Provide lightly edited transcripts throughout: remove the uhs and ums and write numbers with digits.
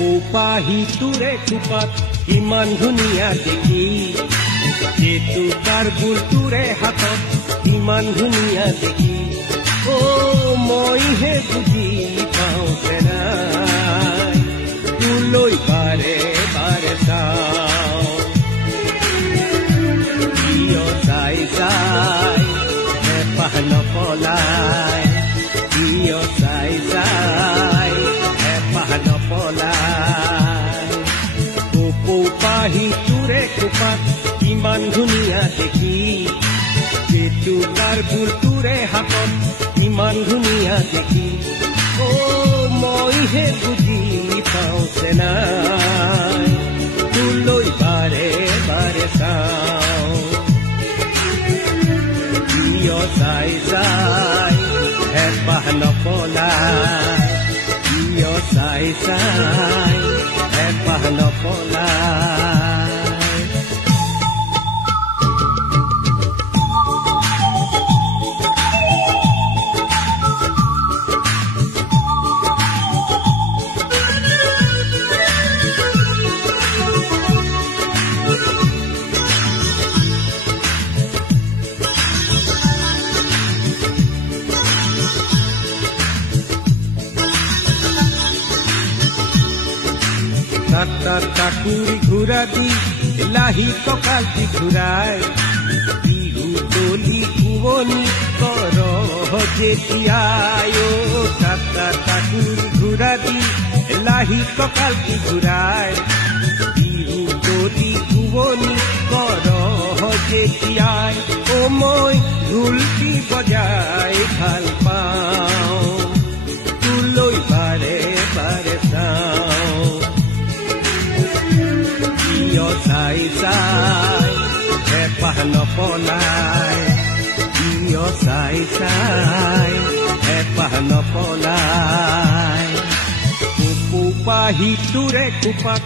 পাহিটোৰে খোপাত ইমান ধুনীয়া দেখি, জেতুকাৰ ফুলটোৰে হাতত ইমান ধুনীয়া দেখি, মইহে বুজি পাওঁতে নাই, তোলৈ বাৰে বাৰে চাওঁ। কিয় চাই চাই হেঁপাহ নপলাই, কিয় চাই চাই হেঁপাহ নপলাই। পাহিটোৰে খোপাত ইমান ধুনীয়া দেখি, জেতুকাৰ ফুলটোৰে হাতত ইমান ধুনীয়া দেখি, মইহে বুজি পাওঁতে নাই, তোলৈ বাৰে বাৰে চাওঁ। কিয় চাই চাই হেঁপাহ নপলাই, কিয় চাই চাই হেঁপাহ নপলাই। কাকুৰি ঘূৰা দি লাহি কঁকালটি ঘূৰাই, বিহু দলি কুঁৱনী কৰ যেতিয়াই, কাকুৰি ঘূৰা দি লাহি কঁকালটি ঘূৰাই, বিহু দলি কুঁৱনী কৰ যেতিয়াই, মই ঢোলটি বজাই ভাল পাওঁ, তোলৈ বাৰে বাৰে চাওঁ। কিয় চাই চাই হেঁপাহ নপলাই, কিয় চাই চাই হেঁপাহ নপলাই। পাহিটোৰে খোপাত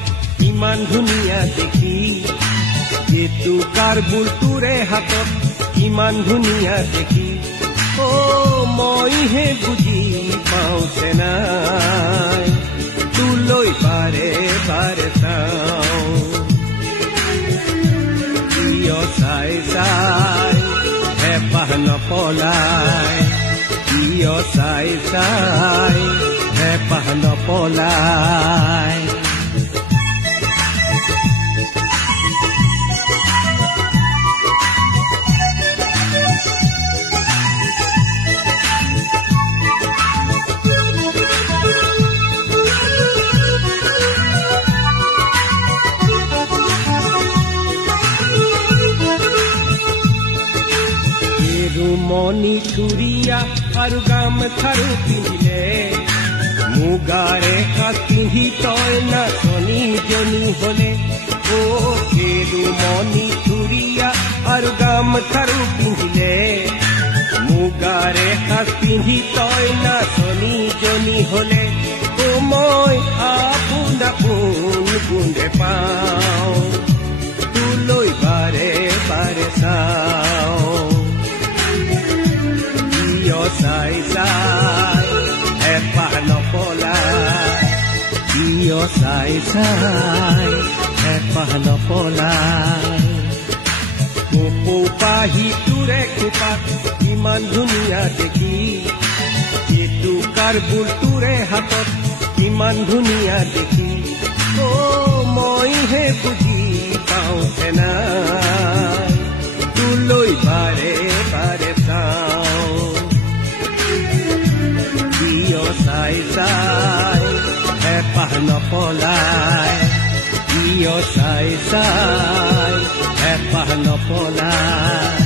ইমান ধুনীয়া দেখি, জেতুকাৰ ফুলটোৰে হাতত ইমান ধুনীয়া দেখি, মইহে বুজি পাওঁতে নাই, তোলৈ বাৰে বাৰে চাওঁ। কিয় চাই চাই হেঁপাহ নপলাই, কিয় চাই চাই হেঁপাহ নপলাই। মণি চুৰিয়া আৰু গামখাৰু পিন্ধিলে, মুগাৰে সাজ পিন্ধি তই নাচনীজনী হলে, মণি চুৰিয়া আৰু গামখাৰু পিন্ধিলে, মুগাৰে সাজ পিন্ধি তই নাচনীজনী হলে, মই আপোন আপোন গুণে পাওঁ, তোলৈ বাৰে বাৰে চাওঁ। কিয় চাই চাই হেঁপাহ নপলাই, কিয় চাই চাই হেঁপাহ নপলাই। পাহিটোৰে খোপাত ইমান ধুনীয়া দেখি, জেতুকাৰ ফুলটোৰে হাতত ইমান ধুনীয়া দেখি, মইহে বুজি পাওঁতে নাই, তোলৈ বাৰে বাৰে চাওঁ। কিয় চাই চাই হেঁপাহ নপলাই, কিয় চাই চাই হেঁপাহ নপলাই।